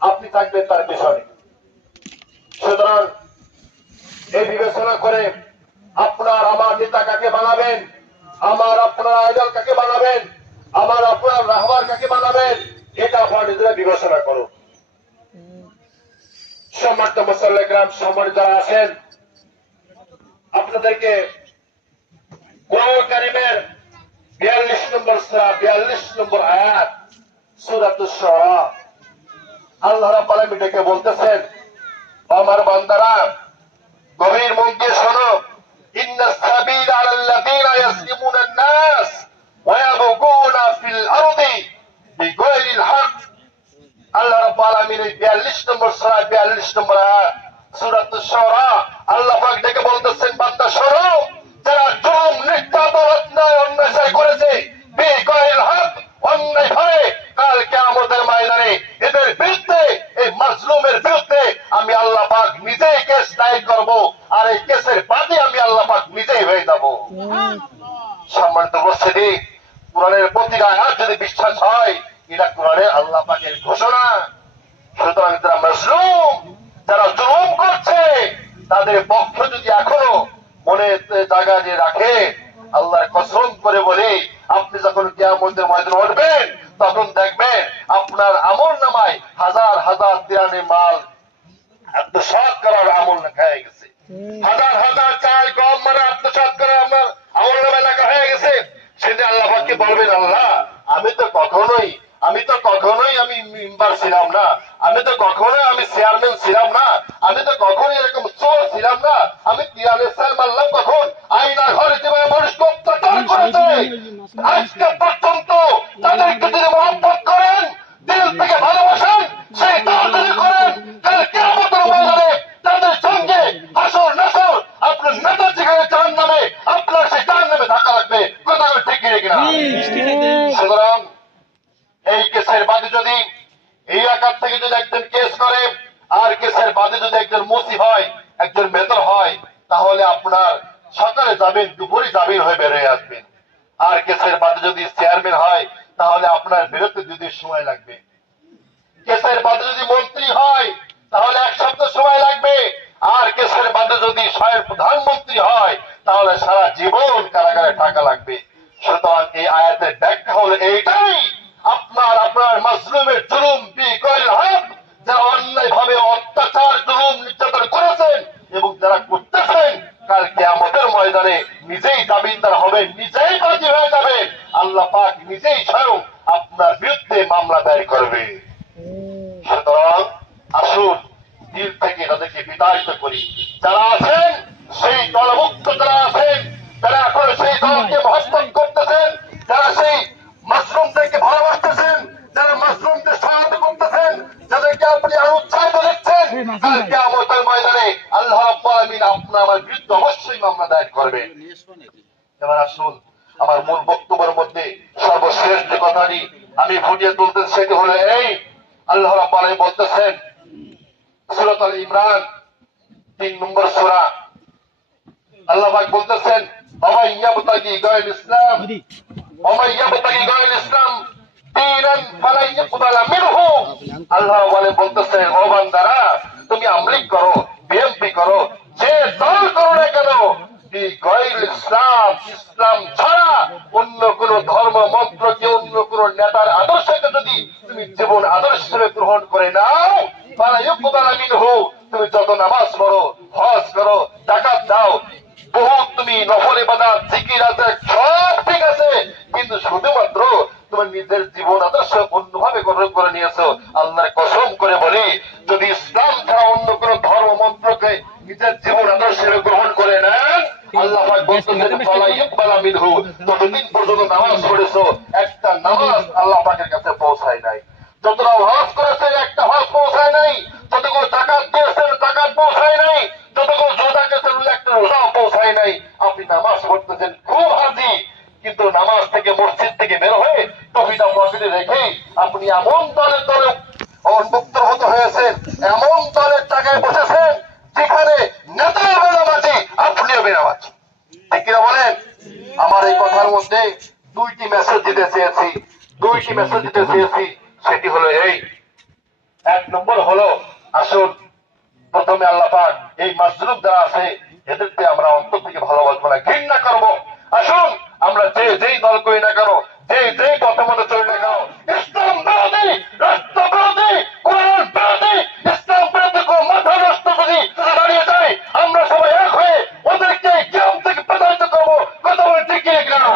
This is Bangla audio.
আপনি থাকবেন তার পিছনে। সুতরাং এই বিবেচনা করে আপনার আমার নেতা কাকে বানাবেন, আমার আপনার আইডল কাকে বানাবেন, আমার আপনার রাহবার কাকে বানাবেন, এটা আপনার নিজেরা বিবেচনা করুন। সম্মানিত মুসল্লাম সম্মানিত যারা আছেন, আপনাদেরকে কোরআন কারিমের বিয়াল্লিশ নম্বর সুরা, বিয়াল্লিশ নম্বর আয়াত সুরাত। সরা আল্লাহ আলামিন ডেকে বলতেছেন, আমার বান্দারা, গভীর মন দিয়ে শোনো, ইন্না সাবিল আলাল্লাযীনা ইয়াসলিমুনা নাস ওয়া ইয়াবগুনা ফিল আরদি বিগাইরিল হক। আল্লাহ রাব্বুল আলামিন এই 42 নম্বর সূরা 42 নম্বর আয়াত সূরাত শুরা, আল্লাহ পাক ডেকে বলতেছেন বাদী আমি আল্লাহ পাক নিজেই হয়ে যাব। সম্মানিত উপস্থিতি কোরআনের প্রতিটা আয়াত যদি বিশ্বাস হয় এটা কোরআনের আল্লাহ পাকের ঘোষণা। সুতরাং যারা মজলুম যারা জুলুম করছে তাদের পক্ষ যদি এখনও মনে জায়গা যে রাখে আল্লাহর কসম করে বলি আপনি যখন কিয়ামতের ময়দানে উঠবেন তখন দেখবেন আপনার আমল নামায় হাজার হাজার দিরানি মাল আত্মসাৎ করার আমল লেখা হয়ে গেছে। হাজার হাজার চাল গম মানে আত্মসাৎ করে আমার নামে লেখা হয়ে গেছে। সেদিন আল্লাহ পাককে বলবেন, আল্লাহ, আমি তো কখনোই, আমি তো কখনোই আমি মেম্বার ছিলাম না। আমি তো কখনোই আমি চেয়ারম্যান ছিলাম না। আমি তো কখনোই এরকম চোর ছিলাম না। আমি তিরানের স্যার মারলাম কখন? আইনা ঘরে মানুষকে অত্যাচার আজকে পর্যন্ত তাদেরকে মুসি হয়, একজন মেতর হয়, তাহলে আপনার সকালে যাবেন দুপুরে যাবেন হয়ে বেরোয় আসবেন আর কেসের বাদে যদি চেয়ারম্যান হয়, তাহলে আপনার বেরোতে দুদিন সময় লাগবে। কেসের বাদে যদি মন্ত্রী হয়, তাহলে এক সপ্তাহ সময় লাগবে। আর কেসের বাদে যদি স্বয়ং প্রধানমন্ত্রী হয়, তাহলে সারা জীবন কারাগারে টাকা লাগবে। সুতরাং এই আয়াতের ব্যাখ্যা হলো এইটাই আপনার আপনার মাসলুমের জুলুম বিকল হক যারা অন্যায় ভাবে অত্যাচার জুলুম নির্যাতন করেছেন এবং যারা করতেছেন কাল কেয়ামতের ময়দানে নিজেই দাবিদার হবেন নিজেই বাজি হয়ে যাবেন আল্লাহ পাক নিজেই স্বয়ং আপনার বিরুদ্ধে মামলা দায়ের করবে। সুতরাং আসুন, দিল থেকে তাদেরকে বিতাড়িত করি। যারা আছেন, সেই দলমুক্ত যারা আছেন, যারা এখন সেই দলকে মহব্বত করতেছেন, যারা সেই মাশরুম থেকে ভালোবাসতেছেন, যারা মাশরুমদের সহায়তা করতেছেন, যাদেরকে আপনি আরও উৎসাহিত দিচ্ছেন কাল কিয়ামতের ময়দানে আল্লাহ আপনার বিরুদ্ধে অবশ্যই মামলা দায়ের করবেন। এবার আসুন, আমার মূল বক্তব্যের মধ্যে সর্বশেষ যে কথাটি আমি ফুটিয়ে তুলতে সেটি হলো এই, আল্লাহ রাব্বুল বলতেছেন সূরাত আল ইমরান, তিন নম্বর সূরা। আল্লাহ পাক বলতেছেন বাবা ইয়াবতাগি গায়ল ইসলাম বাবা ইয়াবতাগি গায়ল ইসলাম, দীনান ফালা ইকবালা মিনহু। আল্লাহ বলে বলতেছেন, ও বান্দারা, তুমি আমলিক করো, বিএমপি করো, যে দল করো না কেন এই গায়ল ইসলাম ছাড়া অন্য কোন ধর্ম, মন্ত্রকে অন্য কোন নেতার আদর্শকে যদি তুমি জীবন আদর্শ হিসেবে গ্রহণ করে নাও ফালা ইকবালা মিনহু তুমি যত নামাজ পড়ো, হজ করো জাকাত দাও বহু তুমি নফল, ইবাদত, জিকির আছে, সব ঠিক আছে, কিন্তু শুধুমাত্র তোমার নিজের জীবন আদর্শ অন্যভাবে গ্রহণ করে নিয়েছো। আল্লাহর কসম ততদিন পর্যন্ত নামাজ পড়েছো একটা নামাজ আল্লাহ পাকের কাছে পৌঁছায় নাই। যতটা হজ করেছেন একটা হজ পৌঁছায় নাই। যতগুলো টাকা দিয়েছেন টাকা পৌঁছায় নাই। যতগুলো রোজা গেছেন একটা রোজা পৌঁছায় নাই। আপনি নামাজ পড়তেছেন খুব হাজি। কিন্তু নামাজ থেকে মসজিদ থেকে বের হয়ে টপিটা মসজিদে রেখে আপনি এমন দলের দলে উন্মুক্ত হতে হয়েছেন এমন দলের টাকায় বসেছেন মধ্যে দুইটি মেসেজ দিতে চেয়েছি। দুইটি মেসেজ দিতে চেয়েছি, সেটি হলো এই। এক নম্বর হলো, আসুন, প্রথমে আল্লাহ পাক এই মজলুম যারা আছে, এদেরকে আমরা অন্তর থেকে ভালোবাসবো না, ঘৃণা করব। আসুন, আমরা যে যেই দল করি না কেন, যে যেই কথা মতো চলি না কেন, ইসলাম বিরোধী, রাষ্ট্র বিরোধী, কোরআন বিরোধী, ইসলাম বিরোধী কোন মাথা রাষ্ট্র বিরোধী দাঁড়িয়ে যাই আমরা সবাই এক হয়ে ওদেরকে গ্রাম থেকে প্রতারিত করব। কথা বলে ঠিকই কিনা?